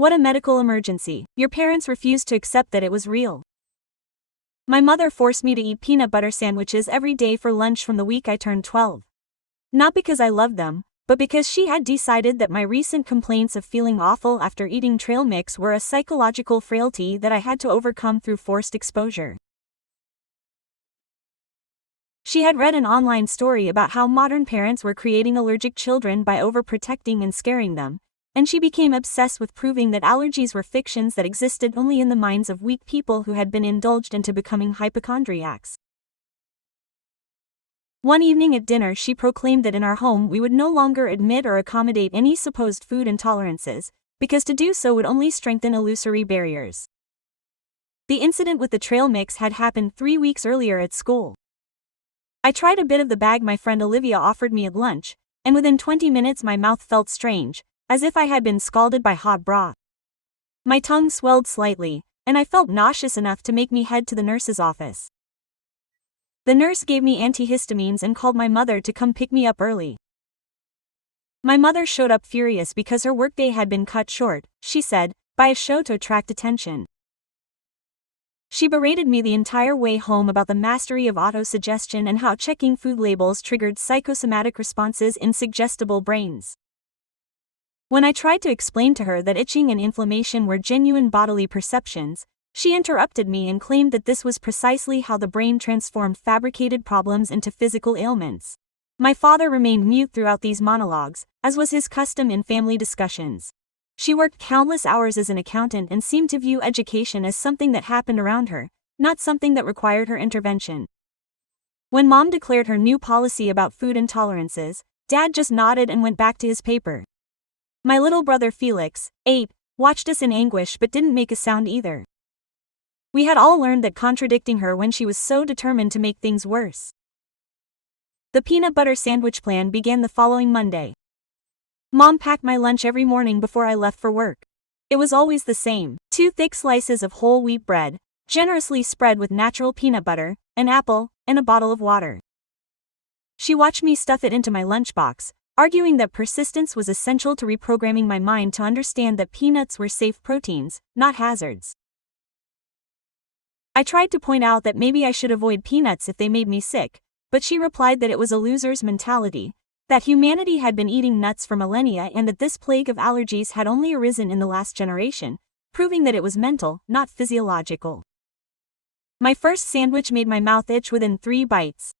What a medical emergency. Your parents refused to accept that it was real. My mother forced me to eat peanut butter sandwiches every day for lunch from the week I turned 12. Not because I loved them, but because she had decided that my recent complaints of feeling awful after eating trail mix were a psychological frailty that I had to overcome through forced exposure. She had read an online story about how modern parents were creating allergic children by overprotecting and scaring them, and she became obsessed with proving that allergies were fictions that existed only in the minds of weak people who had been indulged into becoming hypochondriacs. One evening at dinner, she proclaimed that in our home we would no longer admit or accommodate any supposed food intolerances, because to do so would only strengthen illusory barriers. The incident with the trail mix had happened 3 weeks earlier at school. I tried a bit of the bag my friend Olivia offered me at lunch, and within 20 minutes my mouth felt strange, as if I had been scalded by hot broth. My tongue swelled slightly, and I felt nauseous enough to make me head to the nurse's office. The nurse gave me antihistamines and called my mother to come pick me up early. My mother showed up furious because her workday had been cut short, she said, by a show to attract attention. She berated me the entire way home about the mastery of autosuggestion and how checking food labels triggered psychosomatic responses in suggestible brains. When I tried to explain to her that itching and inflammation were genuine bodily perceptions, she interrupted me and claimed that this was precisely how the brain transformed fabricated problems into physical ailments. My father remained mute throughout these monologues, as was his custom in family discussions. She worked countless hours as an accountant and seemed to view education as something that happened around her, not something that required her intervention. When Mom declared her new policy about food intolerances, Dad just nodded and went back to his paper. My little brother Felix, 8, watched us in anguish but didn't make a sound either. We had all learned that contradicting her when she was so determined to make things worse. The peanut butter sandwich plan began the following Monday. Mom packed my lunch every morning before I left for work. It was always the same: 2 thick slices of whole wheat bread, generously spread with natural peanut butter, an apple, and a bottle of water. She watched me stuff it into my lunchbox, arguing that persistence was essential to reprogramming my mind to understand that peanuts were safe proteins, not hazards. I tried to point out that maybe I should avoid peanuts if they made me sick, but she replied that it was a loser's mentality, that humanity had been eating nuts for millennia and that this plague of allergies had only arisen in the last generation, proving that it was mental, not physiological. My first sandwich made my mouth itch within 3 bites.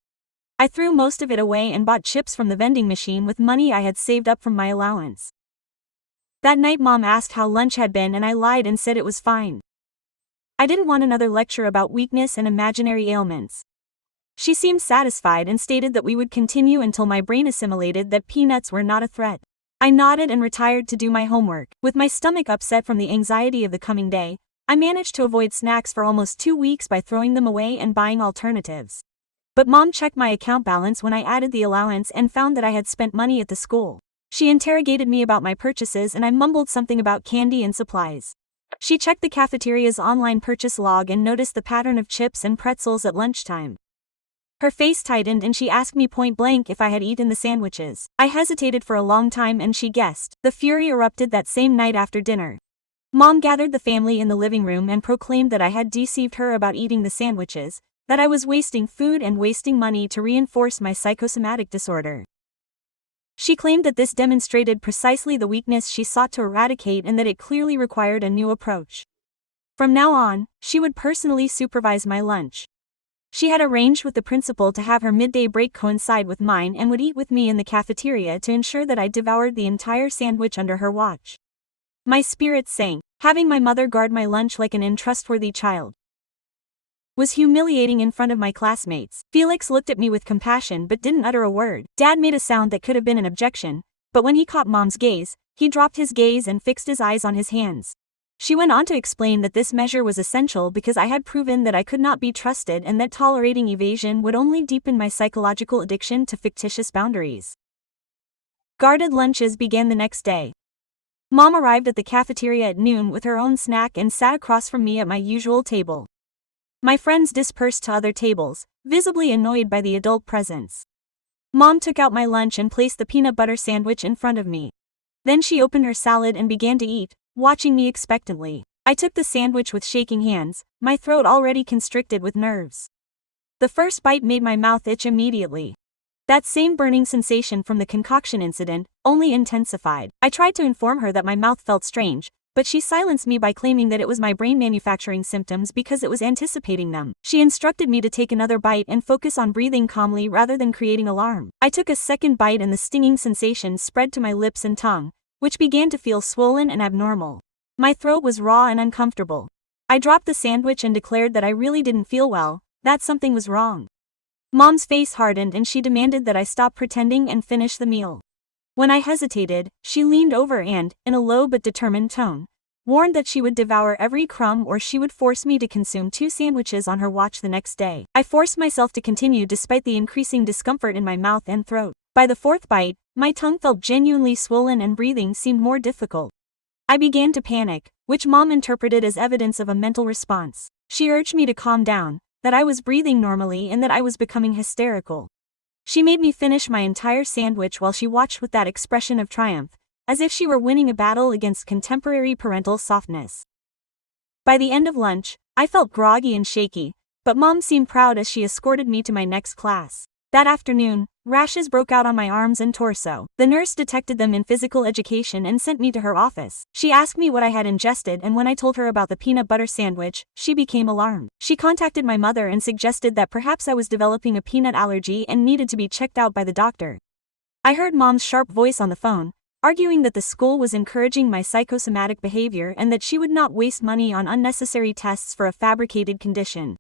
I threw most of it away and bought chips from the vending machine with money I had saved up from my allowance. That night Mom asked how lunch had been and I lied and said it was fine. I didn't want another lecture about weakness and imaginary ailments. She seemed satisfied and stated that we would continue until my brain assimilated that peanuts were not a threat. I nodded and retired to do my homework. With my stomach upset from the anxiety of the coming day, I managed to avoid snacks for almost 2 weeks by throwing them away and buying alternatives. But Mom checked my account balance when I added the allowance and found that I had spent money at the school. She interrogated me about my purchases and I mumbled something about candy and supplies. She checked the cafeteria's online purchase log and noticed the pattern of chips and pretzels at lunchtime. Her face tightened and she asked me point blank if I had eaten the sandwiches. I hesitated for a long time and she guessed. The fury erupted that same night after dinner. Mom gathered the family in the living room and proclaimed that I had deceived her about eating the sandwiches, that I was wasting food and wasting money to reinforce my psychosomatic disorder. She claimed that this demonstrated precisely the weakness she sought to eradicate and that it clearly required a new approach. From now on, she would personally supervise my lunch. She had arranged with the principal to have her midday break coincide with mine and would eat with me in the cafeteria to ensure that I devoured the entire sandwich under her watch. My spirits sank. Having my mother guard my lunch like an untrustworthy child was humiliating in front of my classmates. Felix looked at me with compassion but didn't utter a word. Dad made a sound that could have been an objection, but when he caught Mom's gaze, he dropped his gaze and fixed his eyes on his hands. She went on to explain that this measure was essential because I had proven that I could not be trusted and that tolerating evasion would only deepen my psychological addiction to fictitious boundaries. Guarded lunches began the next day. Mom arrived at the cafeteria at noon with her own snack and sat across from me at my usual table. My friends dispersed to other tables, visibly annoyed by the adult presence. Mom took out my lunch and placed the peanut butter sandwich in front of me. Then she opened her salad and began to eat, watching me expectantly. I took the sandwich with shaking hands, my throat already constricted with nerves. The first bite made my mouth itch immediately. That same burning sensation from the concoction incident, only intensified. I tried to inform her that my mouth felt strange, but she silenced me by claiming that it was my brain manufacturing symptoms because it was anticipating them. She instructed me to take another bite and focus on breathing calmly rather than creating alarm. I took a second bite and the stinging sensation spread to my lips and tongue, which began to feel swollen and abnormal. My throat was raw and uncomfortable. I dropped the sandwich and declared that I really didn't feel well, that something was wrong. Mom's face hardened and she demanded that I stop pretending and finish the meal. When I hesitated, she leaned over and, in a low but determined tone, warned that she would devour every crumb or she would force me to consume 2 sandwiches on her watch the next day. I forced myself to continue despite the increasing discomfort in my mouth and throat. By the 4th bite, my tongue felt genuinely swollen and breathing seemed more difficult. I began to panic, which Mom interpreted as evidence of a mental response. She urged me to calm down, that I was breathing normally and that I was becoming hysterical. She made me finish my entire sandwich while she watched with that expression of triumph, as if she were winning a battle against contemporary parental softness. By the end of lunch, I felt groggy and shaky, but Mom seemed proud as she escorted me to my next class. That afternoon, rashes broke out on my arms and torso. The nurse detected them in physical education and sent me to her office. She asked me what I had ingested, and when I told her about the peanut butter sandwich, she became alarmed. She contacted my mother and suggested that perhaps I was developing a peanut allergy and needed to be checked out by the doctor. I heard Mom's sharp voice on the phone, arguing that the school was encouraging my psychosomatic behavior and that she would not waste money on unnecessary tests for a fabricated condition.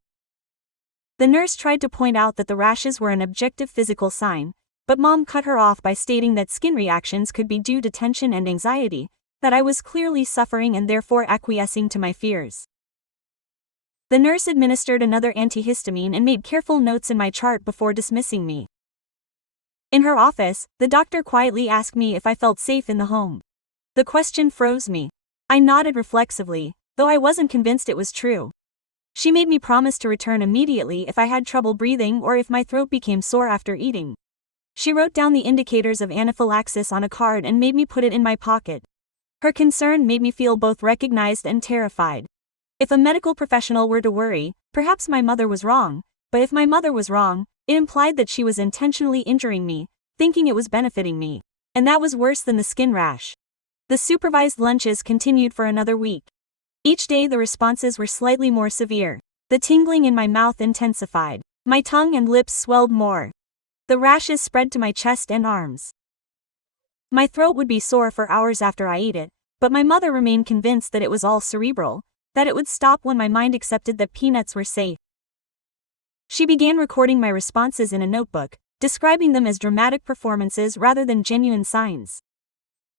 The nurse tried to point out that the rashes were an objective physical sign, but Mom cut her off by stating that skin reactions could be due to tension and anxiety, that I was clearly suffering and therefore acquiescing to my fears. The nurse administered another antihistamine and made careful notes in my chart before dismissing me. In her office, the doctor quietly asked me if I felt safe in the home. The question froze me. I nodded reflexively, though I wasn't convinced it was true. She made me promise to return immediately if I had trouble breathing or if my throat became sore after eating. She wrote down the indicators of anaphylaxis on a card and made me put it in my pocket. Her concern made me feel both recognized and terrified. If a medical professional were to worry, perhaps my mother was wrong, but if my mother was wrong, it implied that she was intentionally injuring me, thinking it was benefiting me. And that was worse than the skin rash. The supervised lunches continued for another week. Each day the responses were slightly more severe. The tingling in my mouth intensified. My tongue and lips swelled more. The rashes spread to my chest and arms. My throat would be sore for hours after I ate it, but my mother remained convinced that it was all cerebral, that it would stop when my mind accepted that peanuts were safe. She began recording my responses in a notebook, describing them as dramatic performances rather than genuine signs.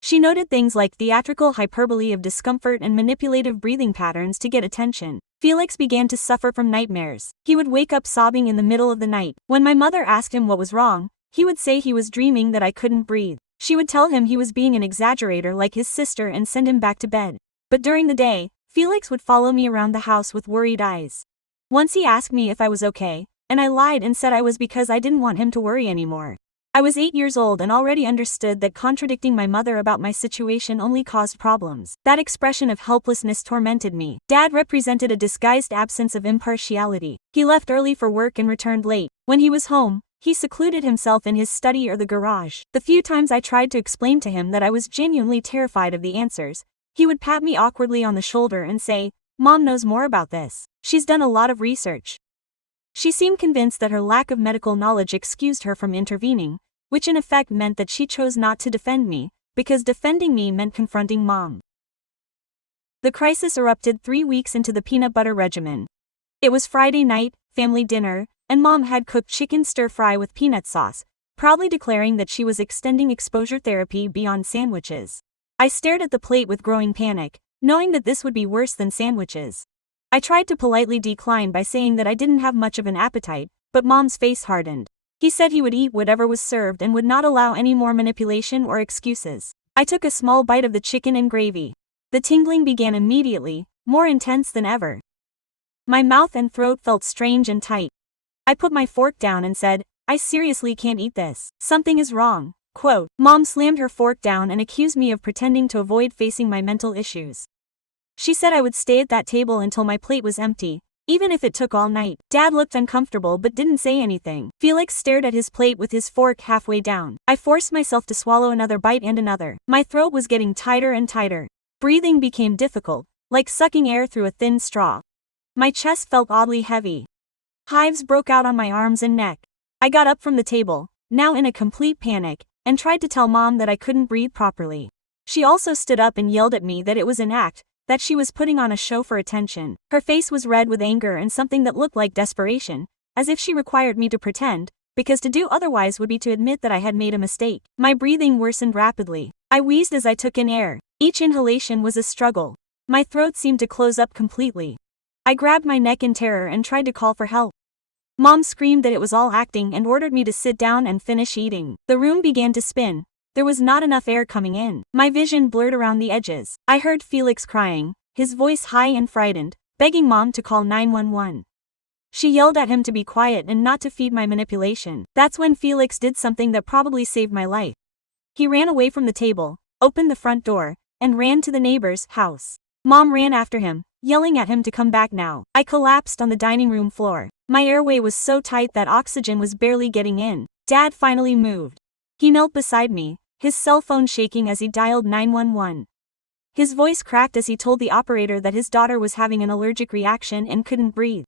She noted things like theatrical hyperbole of discomfort and manipulative breathing patterns to get attention. Felix began to suffer from nightmares. He would wake up sobbing in the middle of the night. When my mother asked him what was wrong, he would say he was dreaming that I couldn't breathe. She would tell him he was being an exaggerator like his sister and send him back to bed. But during the day, Felix would follow me around the house with worried eyes. Once he asked me if I was okay, and I lied and said I was because I didn't want him to worry anymore. I was 8 years old and already understood that contradicting my mother about my situation only caused problems. That expression of helplessness tormented me. Dad represented a disguised absence of impartiality. He left early for work and returned late. When he was home, he secluded himself in his study or the garage. The few times I tried to explain to him that I was genuinely terrified of the answers, he would pat me awkwardly on the shoulder and say, "Mom knows more about this. She's done a lot of research." She seemed convinced that her lack of medical knowledge excused her from intervening, which in effect meant that she chose not to defend me, because defending me meant confronting Mom. The crisis erupted 3 weeks into the peanut butter regimen. It was Friday night, family dinner, and Mom had cooked chicken stir-fry with peanut sauce, proudly declaring that she was extending exposure therapy beyond sandwiches. I stared at the plate with growing panic, knowing that this would be worse than sandwiches. I tried to politely decline by saying that I didn't have much of an appetite, but Mom's face hardened. He said he would eat whatever was served and would not allow any more manipulation or excuses. I took a small bite of the chicken and gravy. The tingling began immediately, more intense than ever. My mouth and throat felt strange and tight. I put my fork down and said, "I seriously can't eat this. Something is wrong." Quote. Mom slammed her fork down and accused me of pretending to avoid facing my mental issues. She said I would stay at that table until my plate was empty, even if it took all night. Dad looked uncomfortable but didn't say anything. Felix stared at his plate with his fork halfway down. I forced myself to swallow another bite and another. My throat was getting tighter and tighter. Breathing became difficult, like sucking air through a thin straw. My chest felt oddly heavy. Hives broke out on my arms and neck. I got up from the table, now in a complete panic, and tried to tell Mom that I couldn't breathe properly. She also stood up and yelled at me that it was an act, that she was putting on a show for attention. Her face was red with anger and something that looked like desperation, as if she required me to pretend, because to do otherwise would be to admit that I had made a mistake. My breathing worsened rapidly. I wheezed as I took in air. Each inhalation was a struggle. My throat seemed to close up completely. I grabbed my neck in terror and tried to call for help. Mom screamed that it was all acting and ordered me to sit down and finish eating. The room began to spin. There was not enough air coming in. My vision blurred around the edges. I heard Felix crying, his voice high and frightened, begging Mom to call 911. She yelled at him to be quiet and not to feed my manipulation. That's when Felix did something that probably saved my life. He ran away from the table, opened the front door, and ran to the neighbor's house. Mom ran after him, yelling at him to come back now. I collapsed on the dining room floor. My airway was so tight that oxygen was barely getting in. Dad finally moved. He knelt beside me, his cell phone shaking as he dialed 911. His voice cracked as he told the operator that his daughter was having an allergic reaction and couldn't breathe.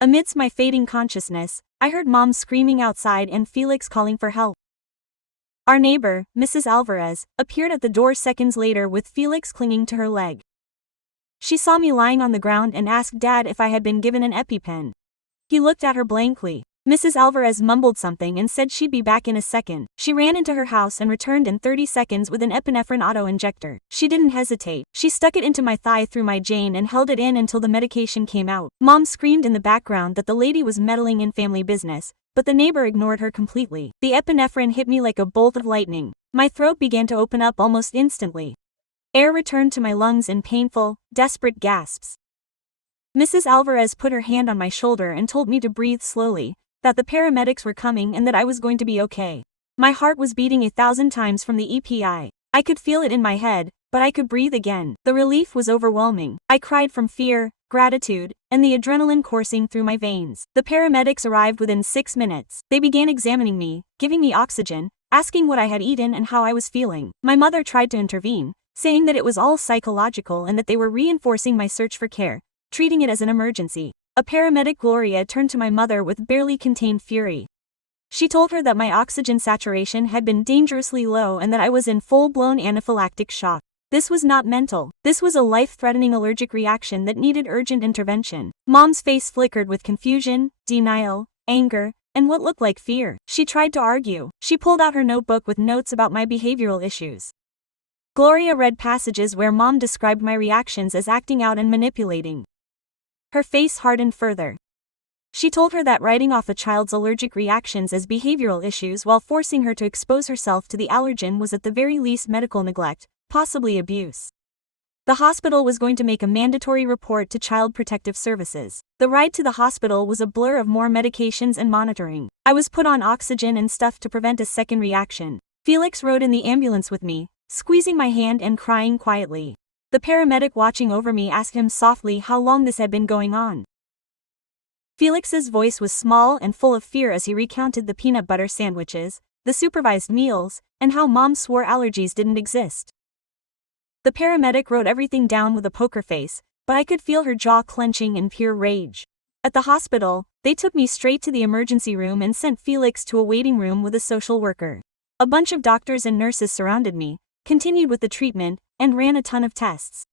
Amidst my fading consciousness, I heard Mom screaming outside and Felix calling for help. Our neighbor, Mrs. Alvarez, appeared at the door seconds later with Felix clinging to her leg. She saw me lying on the ground and asked Dad if I had been given an EpiPen. He looked at her blankly. Mrs. Alvarez mumbled something and said she'd be back in a second. She ran into her house and returned in 30 seconds with an epinephrine auto-injector. She didn't hesitate. She stuck it into my thigh through my jane and held it in until the medication came out. Mom screamed in the background that the lady was meddling in family business, but the neighbor ignored her completely. The epinephrine hit me like a bolt of lightning. My throat began to open up almost instantly. Air returned to my lungs in painful, desperate gasps. Mrs. Alvarez put her hand on my shoulder and told me to breathe slowly, that the paramedics were coming and that I was going to be okay. My heart was beating 1,000 times from the EPI. I could feel it in my head, but I could breathe again. The relief was overwhelming. I cried from fear, gratitude, and the adrenaline coursing through my veins. The paramedics arrived within 6 minutes. They began examining me, giving me oxygen, asking what I had eaten and how I was feeling. My mother tried to intervene, saying that it was all psychological and that they were reinforcing my search for care, treating it as an emergency. A paramedic, Gloria, turned to my mother with barely contained fury. She told her that my oxygen saturation had been dangerously low and that I was in full-blown anaphylactic shock. This was not mental. This was a life-threatening allergic reaction that needed urgent intervention. Mom's face flickered with confusion, denial, anger, and what looked like fear. She tried to argue. She pulled out her notebook with notes about my behavioral issues. Gloria read passages where Mom described my reactions as acting out and manipulating. Her face hardened further. She told her that writing off a child's allergic reactions as behavioral issues while forcing her to expose herself to the allergen was at the very least medical neglect, possibly abuse. The hospital was going to make a mandatory report to Child Protective Services. The ride to the hospital was a blur of more medications and monitoring. I was put on oxygen and stuff to prevent a second reaction. Felix rode in the ambulance with me, squeezing my hand and crying quietly. The paramedic watching over me asked him softly how long this had been going on. Felix's voice was small and full of fear as he recounted the peanut butter sandwiches, the supervised meals, and how Mom swore allergies didn't exist. The paramedic wrote everything down with a poker face, but I could feel her jaw clenching in pure rage. At the hospital, they took me straight to the emergency room and sent Felix to a waiting room with a social worker. A bunch of doctors and nurses surrounded me, continued with the treatment, and ran a ton of tests.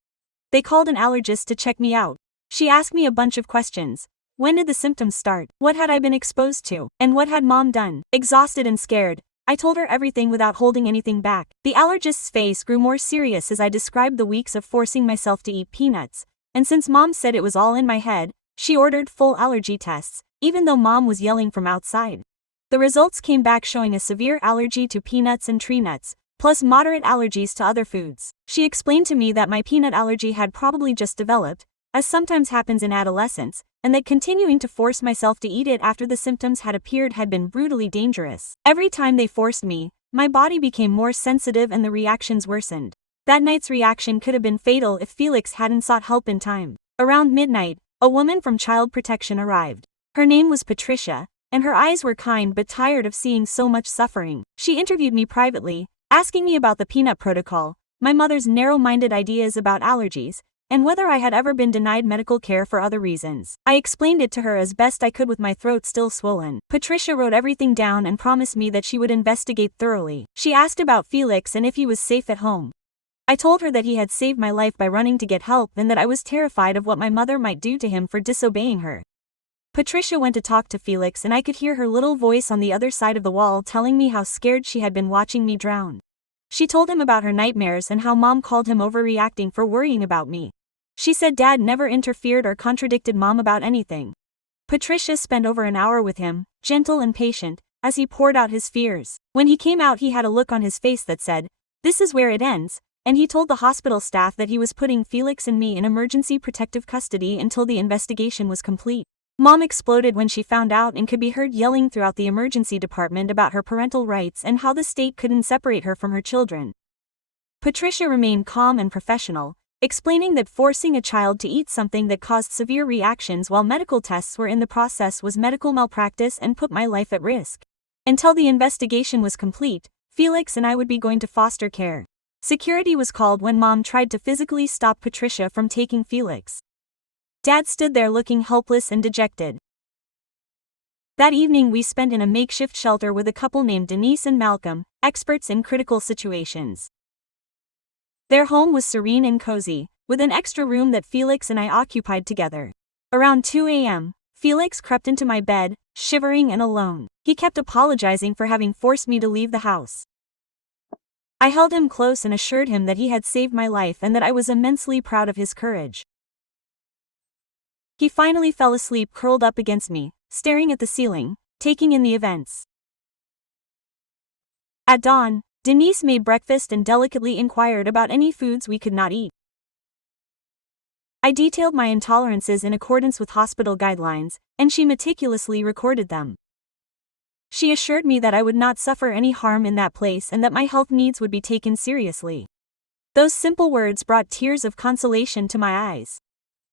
They called an allergist to check me out. She asked me a bunch of questions. When did the symptoms start? What had I been exposed to? And what had Mom done? Exhausted and scared, I told her everything without holding anything back. The allergist's face grew more serious as I described the weeks of forcing myself to eat peanuts, and since Mom said it was all in my head, she ordered full allergy tests, even though Mom was yelling from outside. The results came back showing a severe allergy to peanuts and tree nuts, plus moderate allergies to other foods. She explained to me that my peanut allergy had probably just developed, as sometimes happens in adolescence, and that continuing to force myself to eat it after the symptoms had appeared had been brutally dangerous. Every time they forced me, my body became more sensitive and the reactions worsened. That night's reaction could have been fatal if Felix hadn't sought help in time. Around midnight, a woman from Child Protection arrived. Her name was Patricia, and her eyes were kind but tired of seeing so much suffering. She interviewed me privately, asking me about the peanut protocol, my mother's narrow-minded ideas about allergies, and whether I had ever been denied medical care for other reasons. I explained it to her as best I could with my throat still swollen. Patricia wrote everything down and promised me that she would investigate thoroughly. She asked about Felix and if he was safe at home. I told her that he had saved my life by running to get help and that I was terrified of what my mother might do to him for disobeying her. Patricia went to talk to Felix and I could hear her little voice on the other side of the wall telling me how scared she had been watching me drown. She told him about her nightmares and how Mom called him overreacting for worrying about me. She said Dad never interfered or contradicted Mom about anything. Patricia spent over an hour with him, gentle and patient, as he poured out his fears. When he came out, he had a look on his face that said, "This is where it ends," and he told the hospital staff that he was putting Felix and me in emergency protective custody until the investigation was complete. Mom exploded when she found out and could be heard yelling throughout the emergency department about her parental rights and how the state couldn't separate her from her children. Patricia remained calm and professional, explaining that forcing a child to eat something that caused severe reactions while medical tests were in the process was medical malpractice and put my life at risk. Until the investigation was complete, Felix and I would be going to foster care. Security was called when Mom tried to physically stop Patricia from taking Felix. Dad stood there looking helpless and dejected. That evening we spent in a makeshift shelter with a couple named Denise and Malcolm, experts in critical situations. Their home was serene and cozy, with an extra room that Felix and I occupied together. Around 2 a.m., Felix crept into my bed, shivering and alone. He kept apologizing for having forced me to leave the house. I held him close and assured him that he had saved my life and that I was immensely proud of his courage. He finally fell asleep curled up against me, staring at the ceiling, taking in the events. At dawn, Denise made breakfast and delicately inquired about any foods we could not eat. I detailed my intolerances in accordance with hospital guidelines, and she meticulously recorded them. She assured me that I would not suffer any harm in that place and that my health needs would be taken seriously. Those simple words brought tears of consolation to my eyes.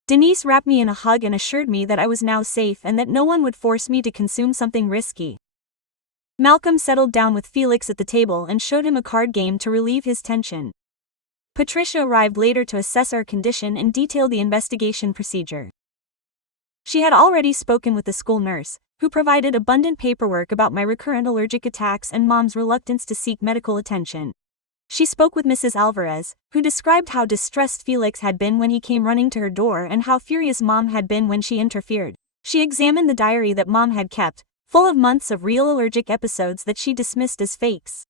Denise wrapped me in a hug and assured me that I was now safe and that no one would force me to consume something risky. Malcolm settled down with Felix at the table and showed him a card game to relieve his tension. Patricia arrived later to assess our condition and detail the investigation procedure. She had already spoken with the school nurse, who provided abundant paperwork about my recurrent allergic attacks and Mom's reluctance to seek medical attention. She spoke with Mrs. Alvarez, who described how distressed Felix had been when he came running to her door and how furious Mom had been when she interfered. She examined the diary that Mom had kept, full of months of real allergic episodes that she dismissed as fakes.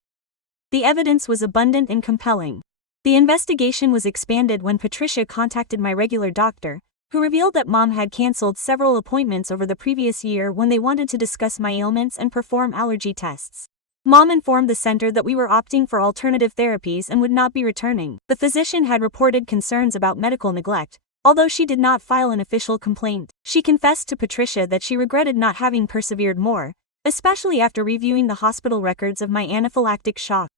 The evidence was abundant and compelling. The investigation was expanded when Patricia contacted my regular doctor, who revealed that Mom had canceled several appointments over the previous year when they wanted to discuss my ailments and perform allergy tests. Mom informed the center that we were opting for alternative therapies and would not be returning. The physician had reported concerns about medical neglect, although she did not file an official complaint. She confessed to Patricia that she regretted not having persevered more, especially after reviewing the hospital records of my anaphylactic shock.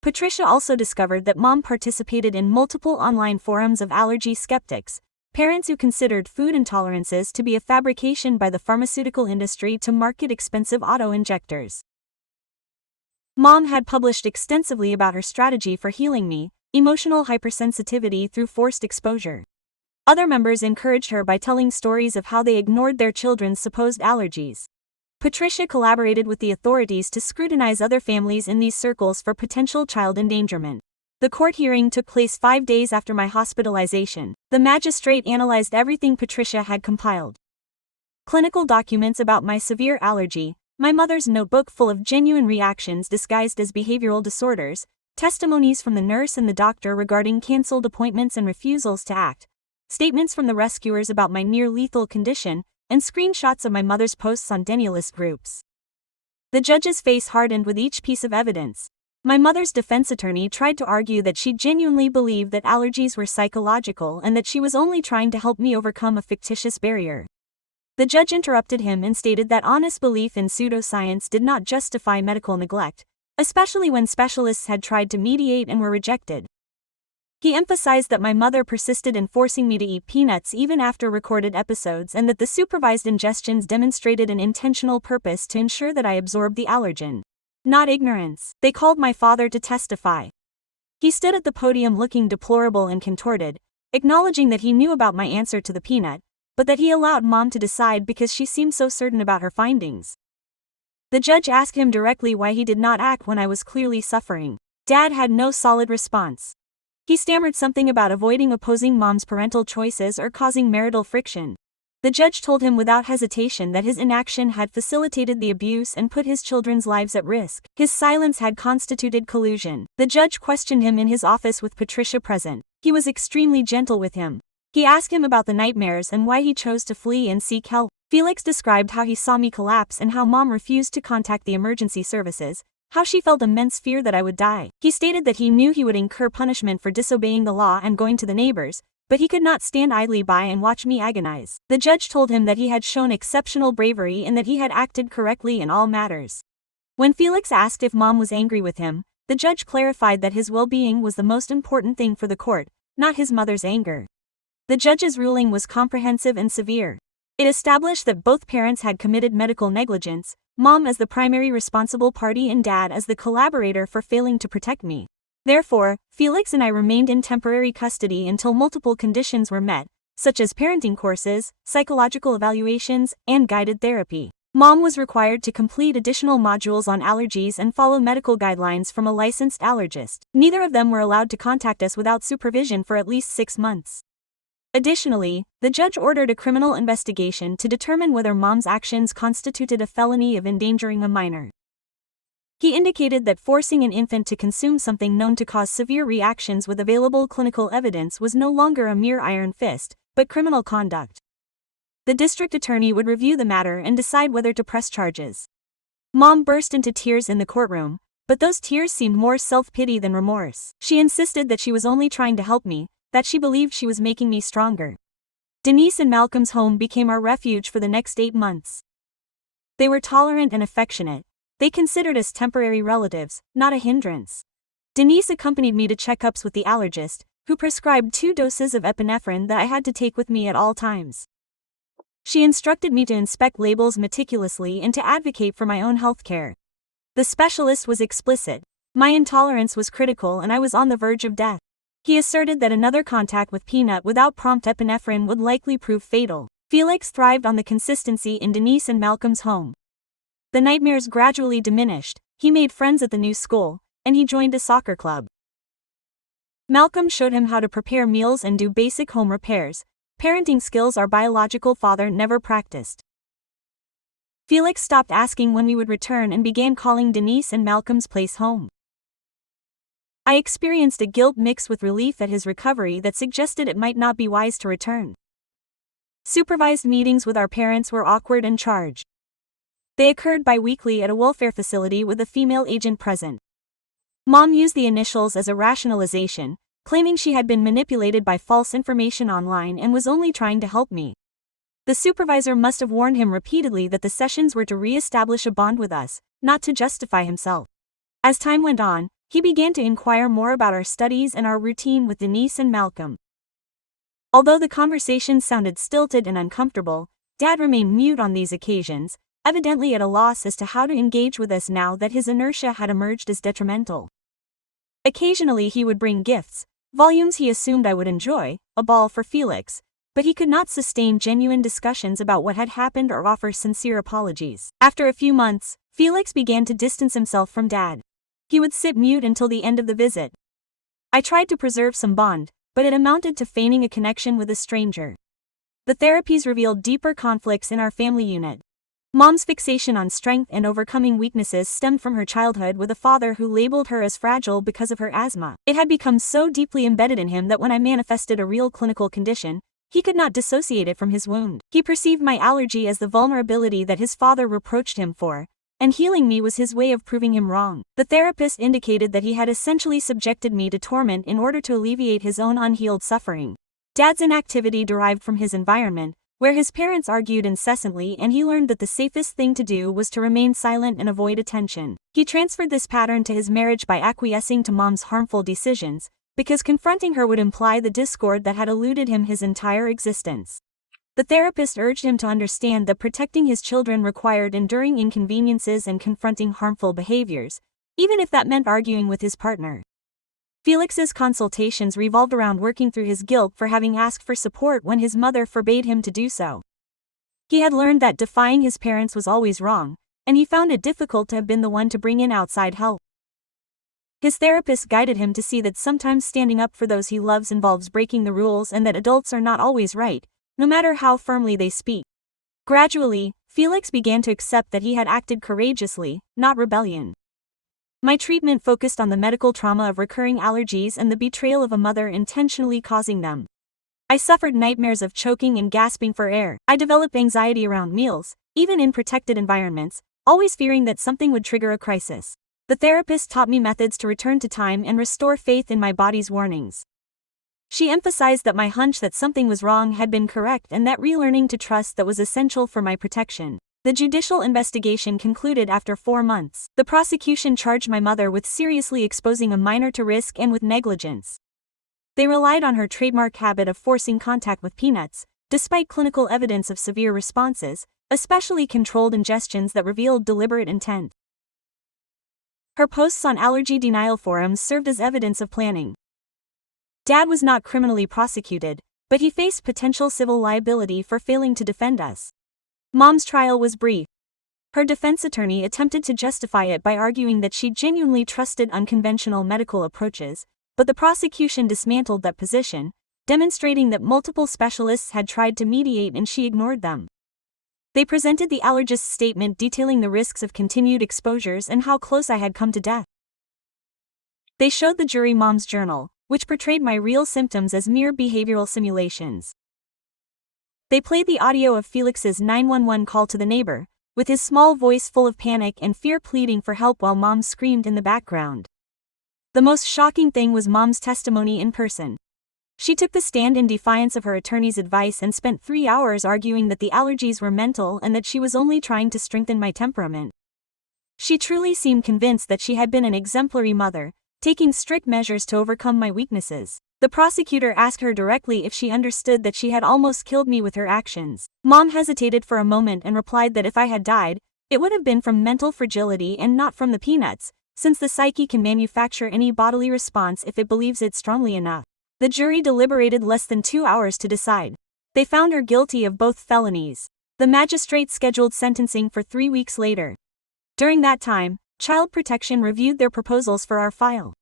Patricia also discovered that Mom participated in multiple online forums of allergy skeptics, parents who considered food intolerances to be a fabrication by the pharmaceutical industry to market expensive auto-injectors. Mom had published extensively about her strategy for healing me, emotional hypersensitivity through forced exposure. Other members encouraged her by telling stories of how they ignored their children's supposed allergies. Patricia collaborated with the authorities to scrutinize other families in these circles for potential child endangerment. The court hearing took place 5 days after my hospitalization. The magistrate analyzed everything Patricia had compiled. Clinical documents about my severe allergy, my mother's notebook full of genuine reactions disguised as behavioral disorders, testimonies from the nurse and the doctor regarding canceled appointments and refusals to act, statements from the rescuers about my near-lethal condition, and screenshots of my mother's posts on denialist groups. The judge's face hardened with each piece of evidence. My mother's defense attorney tried to argue that she genuinely believed that allergies were psychological and that she was only trying to help me overcome a fictitious barrier. The judge interrupted him and stated that honest belief in pseudoscience did not justify medical neglect, especially when specialists had tried to mediate and were rejected. He emphasized that my mother persisted in forcing me to eat peanuts even after recorded episodes and that the supervised ingestions demonstrated an intentional purpose to ensure that I absorbed the allergen. Not ignorance. They called my father to testify. He stood at the podium looking deplorable and contorted, acknowledging that he knew about my answer to the peanut, but that he allowed Mom to decide because she seemed so certain about her findings. The judge asked him directly why he did not act when I was clearly suffering. Dad had no solid response. He stammered something about avoiding opposing Mom's parental choices or causing marital friction. The judge told him without hesitation that his inaction had facilitated the abuse and put his children's lives at risk. His silence had constituted collusion. The judge questioned him in his office with Patricia present. He was extremely gentle with him. He asked him about the nightmares and why he chose to flee and seek help. Felix described how he saw me collapse and how Mom refused to contact the emergency services, how she felt immense fear that I would die. He stated that he knew he would incur punishment for disobeying the law and going to the neighbors, but he could not stand idly by and watch me agonize. The judge told him that he had shown exceptional bravery and that he had acted correctly in all matters. When Felix asked if Mom was angry with him, the judge clarified that his well-being was the most important thing for the court, not his mother's anger. The judge's ruling was comprehensive and severe. It established that both parents had committed medical negligence, Mom as the primary responsible party and Dad as the collaborator for failing to protect me. Therefore, Felix and I remained in temporary custody until multiple conditions were met, such as parenting courses, psychological evaluations, and guided therapy. Mom was required to complete additional modules on allergies and follow medical guidelines from a licensed allergist. Neither of them were allowed to contact us without supervision for at least 6 months. Additionally, the judge ordered a criminal investigation to determine whether Mom's actions constituted a felony of endangering a minor. He indicated that forcing an infant to consume something known to cause severe reactions with available clinical evidence was no longer a mere iron fist, but criminal conduct. The district attorney would review the matter and decide whether to press charges. Mom burst into tears in the courtroom, but those tears seemed more self-pity than remorse. She insisted that she was only trying to help me, that she believed she was making me stronger. Denise and Malcolm's home became our refuge for the next 8 months. They were tolerant and affectionate. They considered us temporary relatives, not a hindrance. Denise accompanied me to checkups with the allergist, who prescribed 2 doses of epinephrine that I had to take with me at all times. She instructed me to inspect labels meticulously and to advocate for my own health care. The specialist was explicit. My intolerance was critical and I was on the verge of death. He asserted that another contact with peanut without prompt epinephrine would likely prove fatal. Felix thrived on the consistency in Denise and Malcolm's home. The nightmares gradually diminished, he made friends at the new school, and he joined a soccer club. Malcolm showed him how to prepare meals and do basic home repairs, parenting skills our biological father never practiced. Felix stopped asking when we would return and began calling Denise and Malcolm's place home. I experienced a guilt mixed with relief at his recovery that suggested it might not be wise to return. Supervised meetings with our parents were awkward and charged. They occurred bi-weekly at a welfare facility with a female agent present. Mom used the initials as a rationalization, claiming she had been manipulated by false information online and was only trying to help me. The supervisor must have warned him repeatedly that the sessions were to re-establish a bond with us, not to justify himself. As time went on, he began to inquire more about our studies and our routine with Denise and Malcolm. Although the conversation sounded stilted and uncomfortable, Dad remained mute on these occasions, evidently at a loss as to how to engage with us now that his inertia had emerged as detrimental. Occasionally he would bring gifts, volumes he assumed I would enjoy, a ball for Felix, but he could not sustain genuine discussions about what had happened or offer sincere apologies. After a few months, Felix began to distance himself from Dad. He would sit mute until the end of the visit. I tried to preserve some bond, but it amounted to feigning a connection with a stranger. The therapies revealed deeper conflicts in our family unit. Mom's fixation on strength and overcoming weaknesses stemmed from her childhood with a father who labeled her as fragile because of her asthma. It had become so deeply embedded in him that when I manifested a real clinical condition, he could not dissociate it from his wound. He perceived my allergy as the vulnerability that his father reproached him for, and healing me was his way of proving him wrong. The therapist indicated that he had essentially subjected me to torment in order to alleviate his own unhealed suffering. Dad's inactivity derived from his environment, where his parents argued incessantly and he learned that the safest thing to do was to remain silent and avoid attention. He transferred this pattern to his marriage by acquiescing to Mom's harmful decisions, because confronting her would imply the discord that had eluded him his entire existence. The therapist urged him to understand that protecting his children required enduring inconveniences and confronting harmful behaviors, even if that meant arguing with his partner. Felix's consultations revolved around working through his guilt for having asked for support when his mother forbade him to do so. He had learned that defying his parents was always wrong, and he found it difficult to have been the one to bring in outside help. His therapist guided him to see that sometimes standing up for those he loves involves breaking the rules and that adults are not always right, no matter how firmly they speak. Gradually, Felix began to accept that he had acted courageously, not rebellion. My treatment focused on the medical trauma of recurring allergies and the betrayal of a mother intentionally causing them. I suffered nightmares of choking and gasping for air. I developed anxiety around meals, even in protected environments, always fearing that something would trigger a crisis. The therapist taught me methods to return to time and restore faith in my body's warnings. She emphasized that my hunch that something was wrong had been correct and that relearning to trust that was essential for my protection. The judicial investigation concluded after 4 months. The prosecution charged my mother with seriously exposing a minor to risk and with negligence. They relied on her trademark habit of forcing contact with peanuts, despite clinical evidence of severe responses, especially controlled ingestions that revealed deliberate intent. Her posts on allergy denial forums served as evidence of planning. Dad was not criminally prosecuted, but he faced potential civil liability for failing to defend us. Mom's trial was brief. Her defense attorney attempted to justify it by arguing that she genuinely trusted unconventional medical approaches, but the prosecution dismantled that position, demonstrating that multiple specialists had tried to mediate and she ignored them. They presented the allergist's statement detailing the risks of continued exposures and how close I had come to death. They showed the jury Mom's journal, which portrayed my real symptoms as mere behavioral simulations. They played the audio of Felix's 911 call to the neighbor, with his small voice full of panic and fear pleading for help while Mom screamed in the background. The most shocking thing was Mom's testimony in person. She took the stand in defiance of her attorney's advice and spent 3 hours arguing that the allergies were mental and that she was only trying to strengthen my temperament. She truly seemed convinced that she had been an exemplary mother, taking strict measures to overcome my weaknesses. The prosecutor asked her directly if she understood that she had almost killed me with her actions. Mom hesitated for a moment and replied that if I had died, it would have been from mental fragility and not from the peanuts, since the psyche can manufacture any bodily response if it believes it strongly enough. The jury deliberated less than 2 hours to decide. They found her guilty of both felonies. The magistrate scheduled sentencing for 3 weeks later. During that time, Child Protection reviewed their proposals for our file.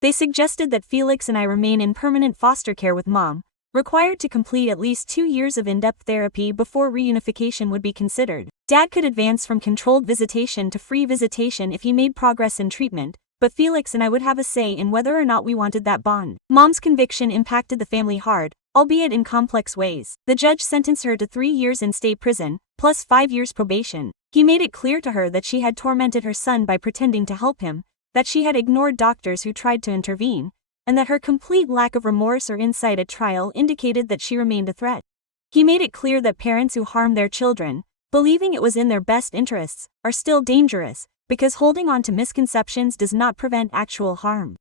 They suggested that Felix and I remain in permanent foster care with Mom, required to complete at least 2 years of in-depth therapy before reunification would be considered. Dad could advance from controlled visitation to free visitation if he made progress in treatment, but Felix and I would have a say in whether or not we wanted that bond. Mom's conviction impacted the family hard, albeit in complex ways. The judge sentenced her to 3 years in state prison, plus 5 years probation. He made it clear to her that she had tormented her son by pretending to help him, that she had ignored doctors who tried to intervene, and that her complete lack of remorse or insight at trial indicated that she remained a threat. He made it clear that parents who harm their children, believing it was in their best interests, are still dangerous, because holding on to misconceptions does not prevent actual harm.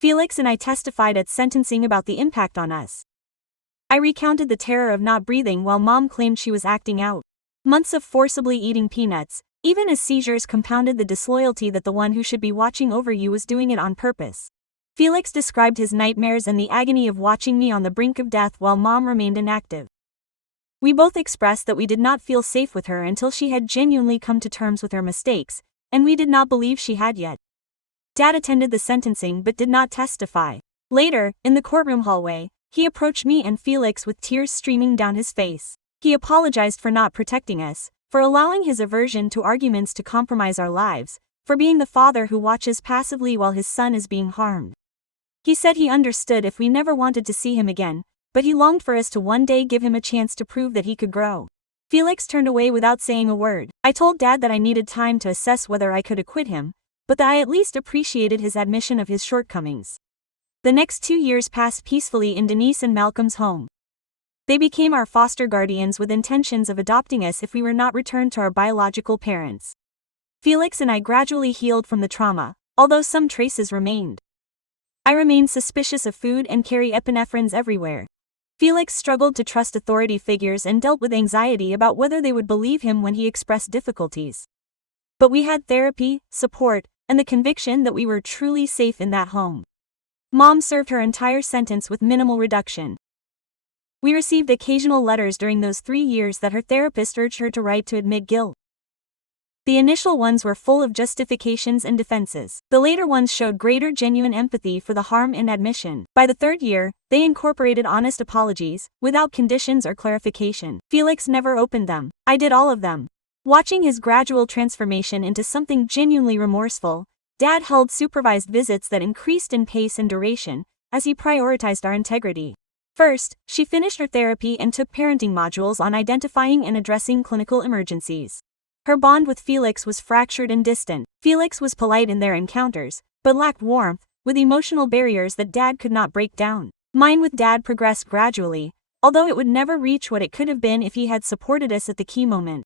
Felix and I testified at sentencing about the impact on us. I recounted the terror of not breathing while Mom claimed she was acting out. Months of forcibly eating peanuts, even as seizures compounded the disloyalty that the one who should be watching over you was doing it on purpose. Felix described his nightmares and the agony of watching me on the brink of death while Mom remained inactive. We both expressed that we did not feel safe with her until she had genuinely come to terms with her mistakes, and we did not believe she had yet. Dad attended the sentencing but did not testify. Later, in the courtroom hallway, he approached me and Felix with tears streaming down his face. He apologized for not protecting us, for allowing his aversion to arguments to compromise our lives, for being the father who watches passively while his son is being harmed. He said he understood if we never wanted to see him again, but he longed for us to one day give him a chance to prove that he could grow. Felix turned away without saying a word. I told Dad that I needed time to assess whether I could acquit him, but that I at least appreciated his admission of his shortcomings. The next 2 years passed peacefully in Denise and Malcolm's home. They became our foster guardians with intentions of adopting us if we were not returned to our biological parents. Felix and I gradually healed from the trauma, although some traces remained. I remained suspicious of food and carry epinephrines everywhere. Felix struggled to trust authority figures and dealt with anxiety about whether they would believe him when he expressed difficulties. But we had therapy, support, and the conviction that we were truly safe in that home. Mom served her entire sentence with minimal reduction. We received occasional letters during those 3 years that her therapist urged her to write to admit guilt. The initial ones were full of justifications and defenses. The later ones showed greater genuine empathy for the harm and admission. By the 3rd year, they incorporated honest apologies, without conditions or clarification. Felix never opened them. I did all of them. Watching his gradual transformation into something genuinely remorseful, Dad held supervised visits that increased in pace and duration, as he prioritized our integrity. First, she finished her therapy and took parenting modules on identifying and addressing clinical emergencies. Her bond with Felix was fractured and distant. Felix was polite in their encounters, but lacked warmth, with emotional barriers that Dad could not break down. Mine with Dad progressed gradually, although it would never reach what it could have been if he had supported us at the key moment.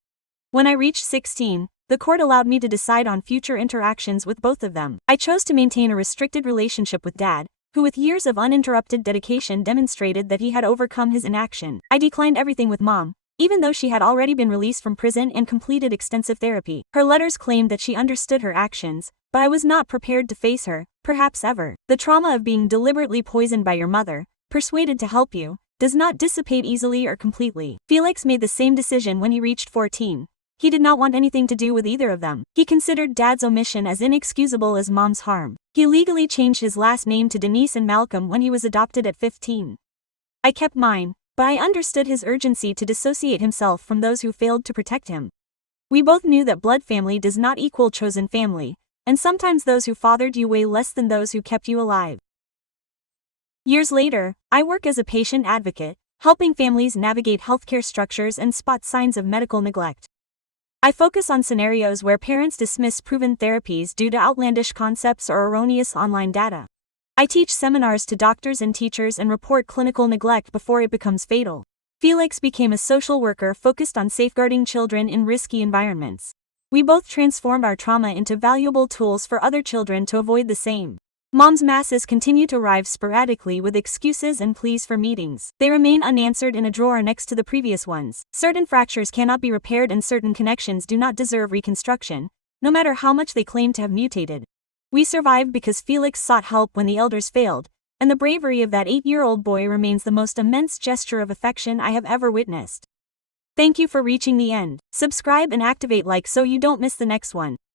When I reached 16, the court allowed me to decide on future interactions with both of them. I chose to maintain a restricted relationship with Dad, who with years of uninterrupted dedication demonstrated that he had overcome his inaction. I declined everything with Mom, even though she had already been released from prison and completed extensive therapy. Her letters claimed that she understood her actions, but I was not prepared to face her, perhaps ever. The trauma of being deliberately poisoned by your mother, persuaded to help you, does not dissipate easily or completely. Felix made the same decision when he reached 14. He did not want anything to do with either of them. He considered Dad's omission as inexcusable as Mom's harm. He legally changed his last name to Denise and Malcolm when he was adopted at 15. I kept mine, but I understood his urgency to dissociate himself from those who failed to protect him. We both knew that blood family does not equal chosen family, and sometimes those who fathered you weigh less than those who kept you alive. Years later, I work as a patient advocate, helping families navigate healthcare structures and spot signs of medical neglect. I focus on scenarios where parents dismiss proven therapies due to outlandish concepts or erroneous online data. I teach seminars to doctors and teachers and report clinical neglect before it becomes fatal. Felix became a social worker focused on safeguarding children in risky environments. We both transformed our trauma into valuable tools for other children to avoid the same. Mom's masses continue to arrive sporadically with excuses and pleas for meetings. They remain unanswered in a drawer next to the previous ones. Certain fractures cannot be repaired and certain connections do not deserve reconstruction, no matter how much they claim to have mutated. We survived because Felix sought help when the elders failed, and the bravery of that 8-year-old boy remains the most immense gesture of affection I have ever witnessed. Thank you for reaching the end. Subscribe and activate like so you don't miss the next one.